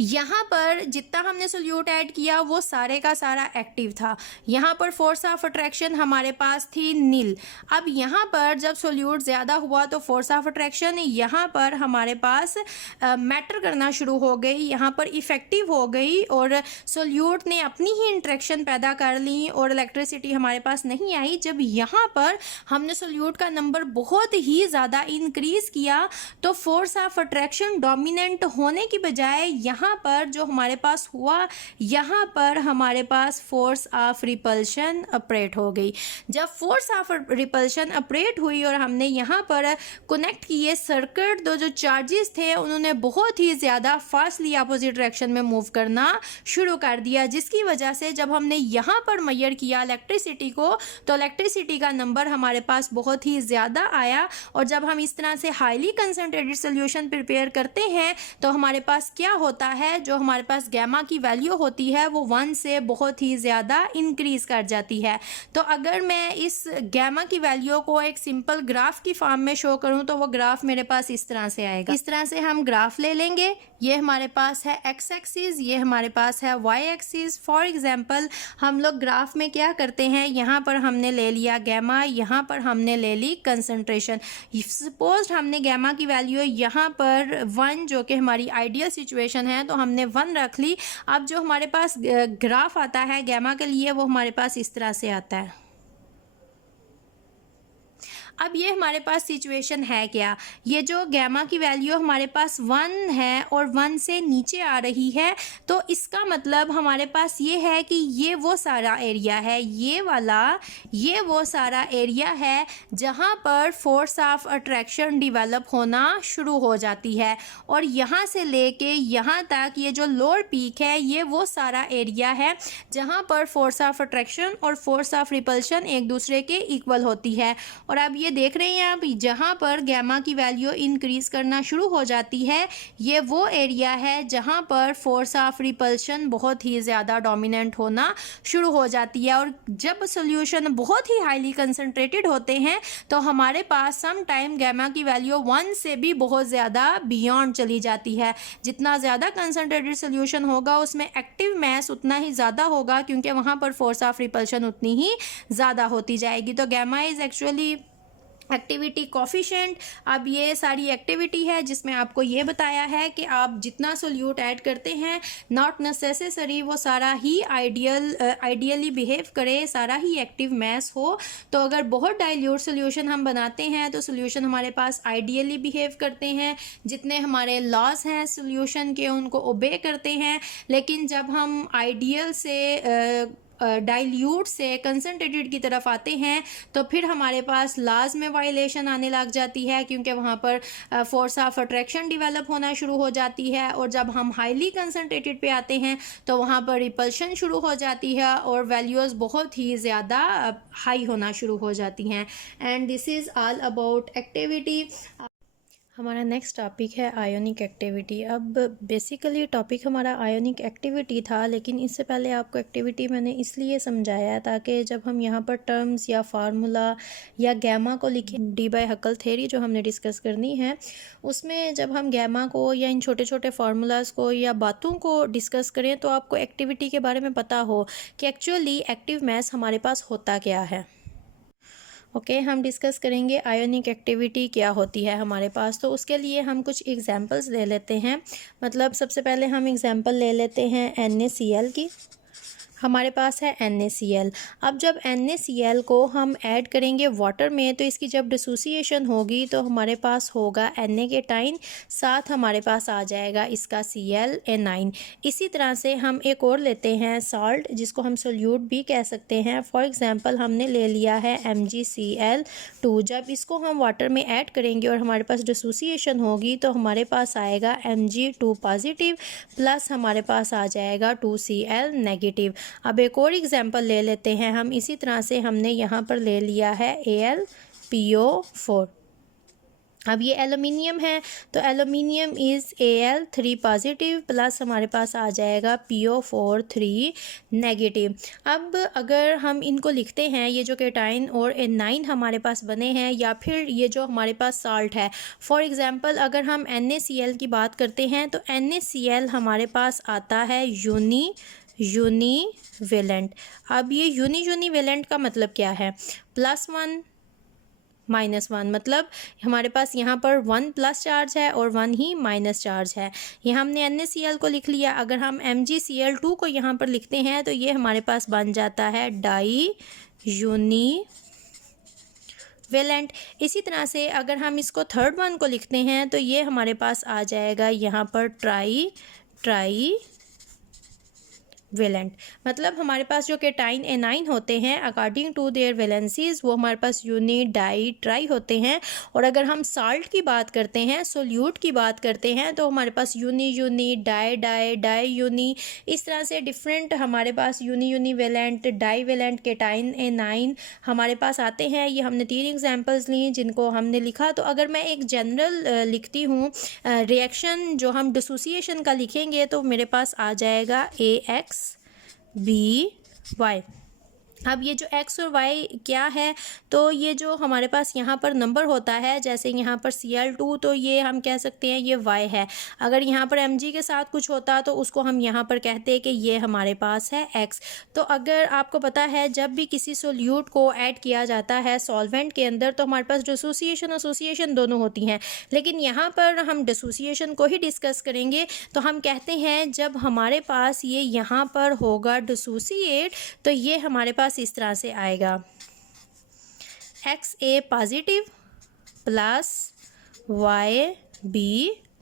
यहाँ पर जितना हमने सोल्यूट ऐड किया वो सारे का सारा एक्टिव था। यहाँ पर फोर्स ऑफ अट्रैक्शन हमारे पास थी नील। अब यहाँ पर जब सोल्यूट ज़्यादा हुआ तो फोर्स ऑफ अट्रैक्शन यहाँ पर हमारे पास मैटर करना शुरू हो गई, यहाँ पर इफ़ेक्टिव हो गई और सोल्यूट ने अपनी ही इंट्रैक्शन पैदा कर ली और इलेक्ट्रिसिटी हमारे पास नहीं आई। जब यहाँ पर हमने सोल्यूट का नंबर बहुत ही ज़्यादा इंक्रीज़ किया तो फोर्स ऑफ अट्रैक्शन डोमिनेंट होने की बजाय यहाँ पर जो हमारे पास हुआ, यहाँ पर हमारे पास फोर्स ऑफ रिपल्शन ऑपरेट हो गई। जब फोर्स ऑफ रिपल्शन ऑपरेट हुई और हमने यहाँ पर कनेक्ट किए सर्किट, तो जो चार्जेस थे उन्होंने बहुत ही ज़्यादा फास्टली अपोजिट डायरेक्शन में मूव करना शुरू कर दिया, जिसकी वजह से जब हमने यहाँ पर मेजर किया इलेक्ट्रिसिटी को तो इलेक्ट्रिसिटी का नंबर हमारे पास बहुत ही ज़्यादा आया। और जब हम इस तरह से हाईली कंसनट्रेटेड सोल्यूशन प्रिपेयर करते हैं तो हमारे पास क्या होता है, जो हमारे पास गैमा की वैल्यू होती है वो 1 से बहुत ही ज़्यादा इंक्रीज़ कर जाती है। तो अगर मैं इस गैमा की वैल्यू को एक सिंपल ग्राफ की फॉर्म में शो करूं तो वो ग्राफ मेरे पास इस तरह से आएगा। इस तरह से हम ग्राफ ले लेंगे, ये हमारे पास है एक्स एक्सिस, ये हमारे पास है वाई एक्सिस। फॉर एग्जांपल हम लोग ग्राफ में क्या करते हैं, यहाँ पर हमने ले लिया गैमा, यहाँ पर हमने ले ली कंसंट्रेशन। सपोज हमने गैमा की वैल्यू यहाँ पर 1 जो कि हमारी आइडियल सिचुएशन है तो हमने 1 रख ली। अब जो हमारे पास ग्राफ आता है गैमा के लिए वो हमारे पास इस तरह से आता है। अब ये हमारे पास सिचुएशन है क्या, ये जो गैमा की वैल्यू हमारे पास 1 है और 1 से नीचे आ रही है, तो इसका मतलब हमारे पास ये है कि ये वो सारा एरिया है, ये वाला ये वो सारा एरिया है जहाँ पर फोर्स ऑफ अट्रैक्शन डिवेलप होना शुरू हो जाती है। और यहाँ से लेके यहाँ तक ये जो लोअर पीक है ये वो सारा एरिया है जहाँ पर फोर्स ऑफ अट्रैक्शन और फोर्स ऑफ रिपल्शन एक दूसरे के इक्वल होती है। और अब ये देख रहे हैं आप, जहां पर गैमा की वैल्यू इंक्रीज करना शुरू हो जाती है ये वो एरिया है जहां पर फोर्स ऑफ रिपल्शन बहुत ही ज़्यादा डोमिनेंट होना शुरू हो जाती है। और जब सॉल्यूशन बहुत ही हाईली कंसंट्रेटेड होते हैं तो हमारे पास सम टाइम गैमा की वैल्यू 1 से भी बहुत ज़्यादा बियॉन्ड चली जाती है। जितना ज़्यादा कंसंट्रेटेड सॉल्यूशन होगा उसमें एक्टिव मैस उतना ही ज़्यादा होगा, क्योंकि वहाँ पर फोर्स ऑफ रिपल्शन उतनी ही ज़्यादा होती जाएगी। तो gamma is actually activity coefficient. अब ये सारी एक्टिविटी है जिसमें आपको ये बताया है कि आप जितना सोल्यूट ऐड करते हैं नॉट नेसेसरी वो सारा ही आइडियली बिहेव करे, सारा ही एक्टिव मैस हो। तो अगर बहुत डाइल्यूट सोल्यूशन हम बनाते हैं तो सोल्यूशन हमारे पास आइडियली बिहेव करते हैं, जितने हमारे लॉज हैं सोल्यूशन के उनको ओबे करते हैं। लेकिन जब हम आइडियल से डाइल्यूट से कंसनट्रेटेड की तरफ आते हैं तो फिर हमारे पास लॉज में वायलेशन आने लग जाती है, क्योंकि वहाँ पर फोर्स ऑफ अट्रैक्शन डिवेलप होना शुरू हो जाती है। और जब हम हाईली कंसनट्रेटेड पे आते हैं तो वहाँ पर रिपल्शन शुरू हो जाती है और वैल्यूज़ बहुत ही ज़्यादा हाई होना शुरू हो जाती हैं। And this is all about activity. हमारा नेक्स्ट टॉपिक है आयोनिक एक्टिविटी। अब बेसिकली टॉपिक हमारा आयोनिक एक्टिविटी था, लेकिन इससे पहले आपको एक्टिविटी मैंने इसलिए समझाया ताकि जब हम यहाँ पर टर्म्स या फार्मूला या गैमा को लिखें, डी बाय हकल थ्योरी जो हमने डिस्कस करनी है उसमें जब हम गैमा को या इन छोटे छोटे फार्मूलाज को या बातों को डिस्कस करें तो आपको एक्टिविटी के बारे में पता हो कि एक्चुअली एक्टिव मैस हमारे पास होता क्या है। ओके, हम डिस्कस करेंगे आयोनिक एक्टिविटी क्या होती है हमारे पास। तो उसके लिए हम कुछ एग्जांपल्स ले लेते हैं। मतलब सबसे पहले हम एग्जांपल ले लेते हैं NaCl की। हमारे पास है NaCl। अब जब NaCl को हम ऐड करेंगे वाटर में तो इसकी जब डिसोसिएशन होगी तो हमारे पास होगा Na-केटाइन, साथ हमारे पास आ जाएगा इसका Cl एनाइन। इसी तरह से हम एक और लेते हैं सॉल्ट, जिसको हम सोल्यूट भी कह सकते हैं। फॉर एग्जांपल हमने ले लिया है MgCl2। जब इसको हम वाटर में ऐड करेंगे और हमारे पास डिसोसिएशन होगी तो हमारे पास आएगा Mg2 पॉजिटिव प्लस हमारे पास आ जाएगा 2Cl नेगेटिव। अब एक और एग्जांपल ले लेते हैं हम। इसी तरह से हमने यहाँ पर ले लिया है AlPO4। अब ये एल्युमिनियम है तो aluminium is Al3 positive plus हमारे पास आ जाएगा PO4 3 नेगेटिव। अब अगर हम इनको लिखते हैं, ये जो केटाइन और एनाइन हमारे पास बने हैं, या फिर ये जो हमारे पास साल्ट है, फॉर एग्जांपल अगर हम NaCl की बात करते हैं तो NaCl हमारे पास आता है यूनिवेलेंट। अब ये यूनिवेलेंट का मतलब क्या है? +1 -1, मतलब हमारे पास यहाँ पर 1 प्लस चार्ज है और 1 ही माइनस चार्ज है। यहाँ हमने NaCl को लिख लिया। अगर हम MgCl2 को यहाँ पर लिखते हैं तो ये हमारे पास बन जाता है डाई यूनिवेलेंट। इसी तरह से अगर हम इसको थर्ड वन को लिखते हैं तो ये हमारे पास आ जाएगा यहाँ पर ट्राई वेलेंट। मतलब हमारे पास जो केटाइन एनाइन होते हैं अकॉर्डिंग टू देयर वैलेंसीज वो हमारे पास यूनी, डाई, ट्राई होते हैं। और अगर हम साल्ट की बात करते हैं, सोल्यूट की बात करते हैं, तो हमारे पास यूनी, डाई यूनी, इस तरह से डिफरेंट हमारे पास univalent, divalent cation anion हमारे पास आते हैं। ये हमने 3 एग्जाम्पल्स ली जिनको हमने लिखा। तो अगर मैं एक जनरल लिखती हूँ रिएक्शन जो हम डिसोसिएशन का लिखेंगे तो मेरे पास आ जाएगा AXBY। अब ये जो x और y क्या है, तो ये जो हमारे पास यहाँ पर नंबर होता है, जैसे यहाँ पर Cl2 तो ये हम कह सकते हैं ये y है। अगर यहाँ पर Mg के साथ कुछ होता तो उसको हम यहाँ पर कहते हैं कि ये हमारे पास है x। तो अगर आपको पता है जब भी किसी सोल्यूट को ऐड किया जाता है सॉल्वेंट के अंदर तो हमारे पास डिसोसिएशन एसोसिएशन दोनों होती हैं, लेकिन यहाँ पर हम डिसोसिएशन को ही डिस्कस करेंगे। तो हम कहते हैं जब हमारे पास ये यहाँ पर होगा डिसोसिएट तो ये हमारे पास इस तरह से आएगा XA positive plus YB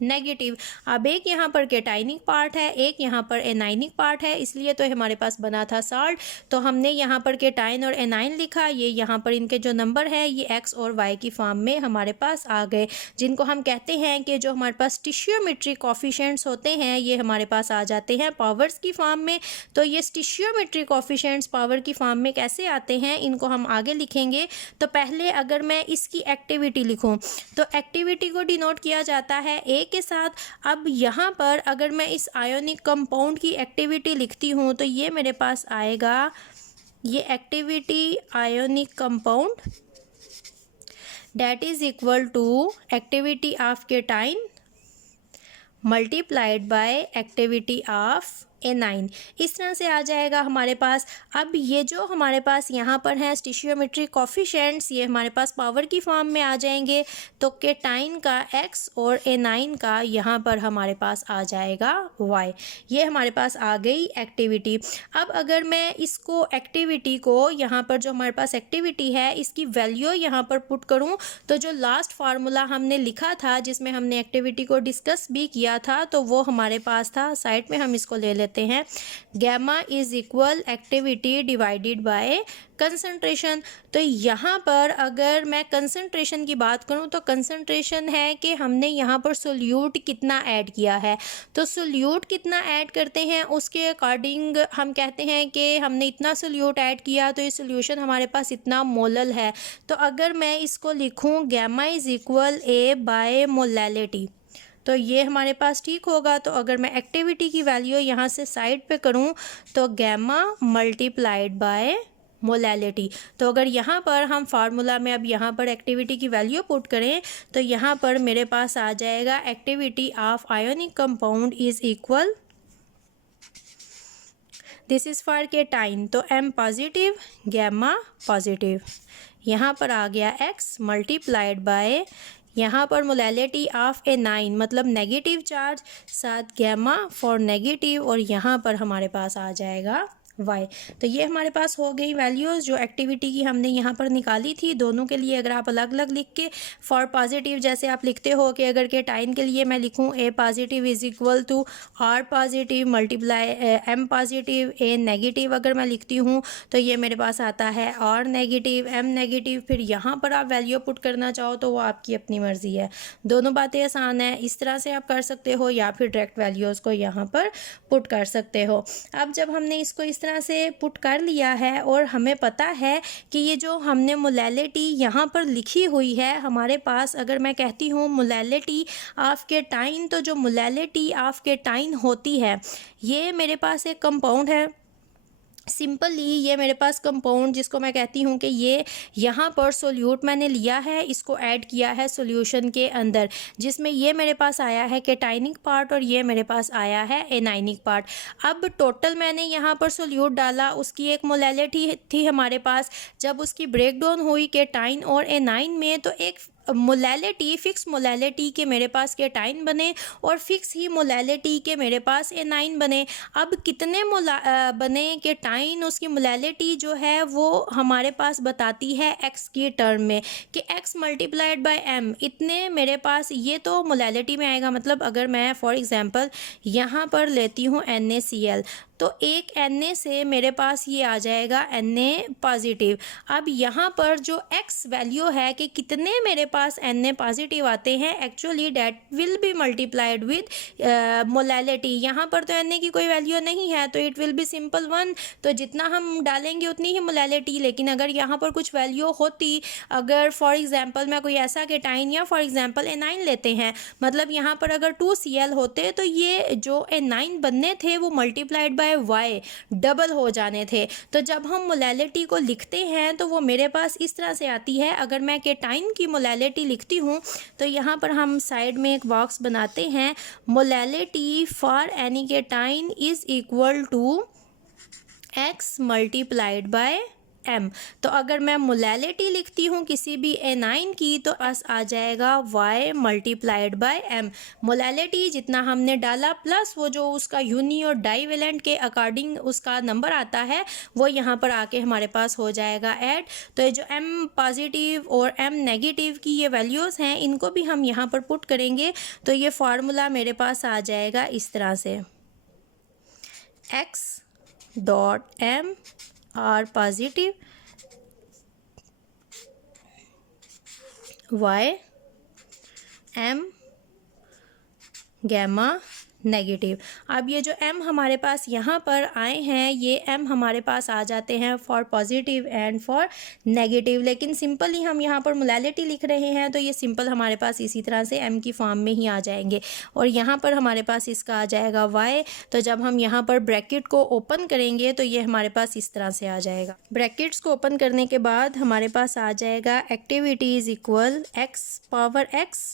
negative. अब एक यहाँ पर केटाइनिक पार्ट है, एक यहाँ पर एनाइनिक पार्ट है, इसलिए तो हमारे पास बना था साल्ट। तो हमने यहाँ पर केटाइन और एनाइन लिखा। ये यहाँ पर इनके जो नंबर है ये x और y की फॉर्म में हमारे पास आ गए, जिनको हम कहते हैं कि जो हमारे पास स्टिशियोमेट्रिक कोफिशिएंट्स होते हैं ये हमारे पास आ जाते हैं पावर्स की फॉर्म में। तो ये स्टिशियोमेट्रिक कोफिशिएंट्स पावर की फॉर्म में कैसे आते हैं इनको हम आगे लिखेंगे। तो पहले अगर मैं इसकी एक्टिविटी लिखूँ तो एक्टिविटी को डिनोट किया जाता है A के साथ। अब यहाँ पर अगर मैं इस आयोनिक कंपाउंड की एक्टिविटी लिखती हूँ तो ये मेरे पास आएगा, ये activity ionic compound that is equal to activity of cation multiplied by activity of anion. इस तरह से आ जाएगा हमारे पास। अब ये जो हमारे पास यहाँ पर है स्टिशियोमेट्रिक कोफिशिएंट्स ये हमारे पास पावर की फॉर्म में आ जाएंगे। तो केटाइन का x और एनाइन का यहाँ पर हमारे पास आ जाएगा y। ये हमारे पास आ गई एक्टिविटी। अब अगर मैं इसको एक्टिविटी को यहाँ पर जो हमारे पास एक्टिविटी है इसकी वैल्यू यहाँ पर पुट करूँ तो जो लास्ट फार्मूला हमने लिखा था जिसमें हमने एक्टिविटी को डिस्कस भी किया था तो वो हमारे पास था। साइड में हम इसको ले लेते हैं। Gamma is equal activity divided by concentration. तो यहाँ पर अगर मैं कंसंट्रेशन की बात करूँ तो कंसंट्रेशन है कि हमने यहाँ पर सोल्यूट कितना ऐड किया है। तो सोल्यूट कितना ऐड करते हैं उसके अकॉर्डिंग हम कहते हैं कि हमने इतना सोल्यूट ऐड किया तो ये सोल्यूशन हमारे पास इतना मोलल है। तो अगर मैं इसको लिखूँ gamma is equal A by molality तो ये हमारे पास ठीक होगा। तो अगर मैं एक्टिविटी की वैल्यू यहाँ से साइड पे करूँ तो गैमा मल्टीप्लाइड बाय मोलैलिटी। तो अगर यहाँ पर हम फार्मूला में अब यहाँ पर एक्टिविटी की वैल्यू पुट करें तो यहाँ पर मेरे पास आ जाएगा activity of ionic compound is equal, this is for cation तो M पॉजिटिव गैमा पॉजिटिव, यहाँ पर आ गया x मल्टीप्लाइड बाय यहाँ पर मोलैलिटी ऑफ एनाइन मतलब नेगेटिव चार्ज साथ गैमा फॉर नेगेटिव और यहाँ पर हमारे पास आ जाएगा y। तो ये हमारे पास हो गई वैल्यूज़ जो एक्टिविटी की हमने यहाँ पर निकाली थी। दोनों के लिए अगर आप अलग अलग लिख के फॉर पॉजिटिव जैसे आप लिखते हो कि अगर केटाइन के लिए मैं लिखूँ A positive is equal to R positive multiply M positive A negative अगर मैं लिखती हूँ तो ये मेरे पास आता है R नेगेटिव M नेगेटिव। फिर यहाँ पर आप वैल्यू पुट करना चाहो तो वो आपकी अपनी मर्ज़ी है। दोनों बातें आसान है, इस तरह से आप कर सकते हो या फिर डायरेक्ट वैल्यूज़ को यहाँ पर पुट कर सकते हो। अब जब हमने इसको इस तरह तरह से पुट कर लिया है और हमें पता है कि ये जो हमने मोलैलिटी यहाँ पर लिखी हुई है हमारे पास, अगर मैं कहती हूँ मोलैलिटी ऑफ केटाइन, तो जो मोलैलिटी ऑफ केटाइन होती है ये मेरे पास एक कंपाउंड है। सिंपली ये मेरे पास कंपाउंड जिसको मैं कहती हूँ कि ये यहाँ पर सोल्यूट मैंने लिया है, इसको ऐड किया है सॉल्यूशन के अंदर, जिसमें ये मेरे पास आया है केटाइनिक पार्ट और ये मेरे पास आया है एनाइनिक पार्ट। अब टोटल मैंने यहाँ पर सोल्यूट डाला, उसकी एक मोलैलिटी थी हमारे पास, जब उसकी ब्रेकडाउन हुई केटाइन और एनाइन में तो एक मोलैलिटी, फिक्स मोलैलिटी के मेरे पास केटाइन बने और फिक्स ही मोलैलिटी के मेरे पास एनाइन बने। अब कितने बने केटाइन, उसकी मोलैलिटी जो है वो हमारे पास बताती है एक्स की टर्म में कि एक्स मल्टीप्लाइड बाय एम, इतने मेरे पास, ये तो मोलैलिटी में आएगा। मतलब अगर मैं फॉर एग्जांपल यहाँ पर लेती हूँ NaCl, तो एक Na से मेरे पास ये आ जाएगा Na पॉजिटिव। अब यहाँ पर जो x वैल्यू है कि कितने मेरे पास Na पॉजिटिव आते हैं, actually that will be multiplied with molality. यहाँ पर तो Na की कोई वैल्यू नहीं है तो इट विल बी सिंपल 1, तो जितना हम डालेंगे उतनी ही मोलैलिटी। लेकिन अगर यहाँ पर कुछ वैल्यू होती, अगर फॉर एग्जांपल मैं कोई ऐसा केटाइन या फॉर एग्जांपल एनाइन लेते हैं, मतलब यहाँ पर अगर 2Cl होते तो ये जो एनाइन बनने थे वो मल्टीप्लाइड बाय y डबल हो जाने थे। तो जब हम मोलैलिटी को लिखते हैं तो वो मेरे पास इस तरह से आती है। अगर मैं केटाइन की मोलैलिटी लिखती हूँ तो यहाँ पर हम साइड में एक बॉक्स बनाते हैं, molality for any cation is equal to x multiplied by m। तो अगर मैं मोलैलिटी लिखती हूँ किसी भी एनाइन की तो बस आ जाएगा y multiplied by m। Molality जितना हमने डाला प्लस वो जो उसका यूनी और डाईवेलेंट के अकॉर्डिंग उसका नंबर आता है वो यहाँ पर आके हमारे पास हो जाएगा ऐड। तो ये जो m पॉजिटिव और m नेगेटिव की ये वैल्यूज़ हैं इनको भी हम यहाँ पर पुट करेंगे तो ये फार्मूला मेरे पास आ जाएगा इस तरह से, x dot m R positive, y m gamma negative. अब ये जो m हमारे पास यहाँ पर आए हैं ये m हमारे पास आ जाते हैं for positive and for negative, लेकिन सिंपल ही हम यहाँ पर मोलैलिटी लिख रहे हैं तो ये सिंपल हमारे पास इसी तरह से m की फॉर्म में ही आ जाएंगे। और यहाँ पर हमारे पास इसका आ जाएगा y। तो जब हम यहाँ पर ब्रैकेट को ओपन करेंगे तो ये हमारे पास इस तरह से आ जाएगा। ब्रैकेट्स को ओपन करने के बाद हमारे पास आ जाएगा activity is equal x power x,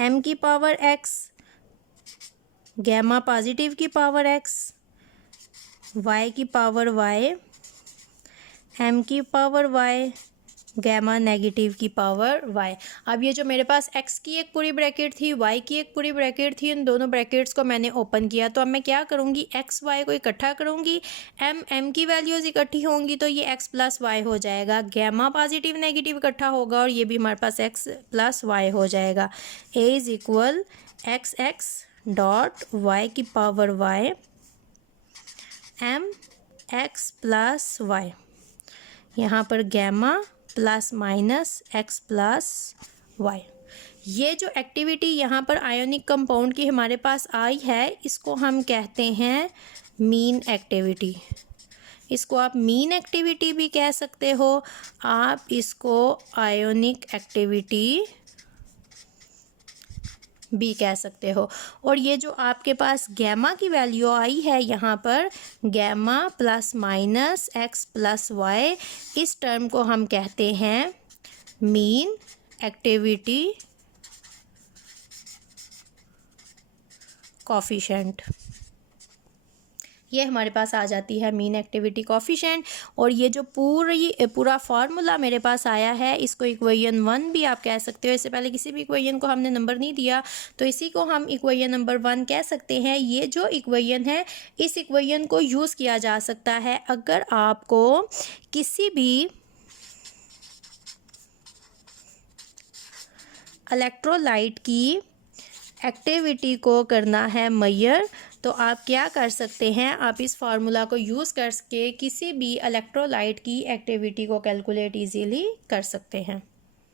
m की पावर x, गैमा पॉजिटिव की पावर x, y की पावर y, m की पावर y, गैमा नेगेटिव की पावर y। अब ये जो मेरे पास x की एक पूरी ब्रैकेट थी, y की एक पूरी ब्रैकेट थी, इन दोनों ब्रैकेट्स को मैंने ओपन किया। तो अब मैं क्या करूँगी, x y को इकट्ठा करूँगी, m की वैल्यूज़ इकट्ठी होंगी तो ये x प्लस वाई हो जाएगा। गैमा पॉजिटिव नेगेटिव इकट्ठा होगा और ये भी हमारे पास x प्लस वाई हो जाएगा। a is equal x dot y की power y m x plus y, यहाँ पर gamma plus minus x plus y. ये जो एक्टिविटी यहाँ पर आयोनिक कंपाउंड की हमारे पास आई है इसको हम कहते हैं मीन एक्टिविटी। इसको आप मीन एक्टिविटी भी कह सकते हो, आप इसको आयोनिक एक्टिविटी भी कह सकते हो। और ये जो आपके पास गैमा की वैल्यू आई है यहाँ पर gamma plus minus x plus y, इस टर्म को हम कहते हैं मीन एक्टिविटी कोफिशिएंट। ये हमारे पास आ जाती है मीन एक्टिविटी कोफिशिएंट। और ये जो पूरा फार्मूला मेरे पास आया है इसको इक्वेशन 1 भी आप कह सकते हो। इससे पहले किसी भी इक्वेशन को हमने नंबर नहीं दिया तो इसी को हम इक्वेशन नंबर 1 कह सकते हैं। ये जो इक्वेशन है इस इक्वेशन को यूज़ किया जा सकता है अगर आपको किसी भी इलेक्ट्रोलाइट की एक्टिविटी को करना है मेजर, तो आप क्या कर सकते हैं, आप इस फार्मूला को यूज़ करके किसी भी इलेक्ट्रोलाइट की एक्टिविटी को कैलकुलेट इजीली कर सकते हैं।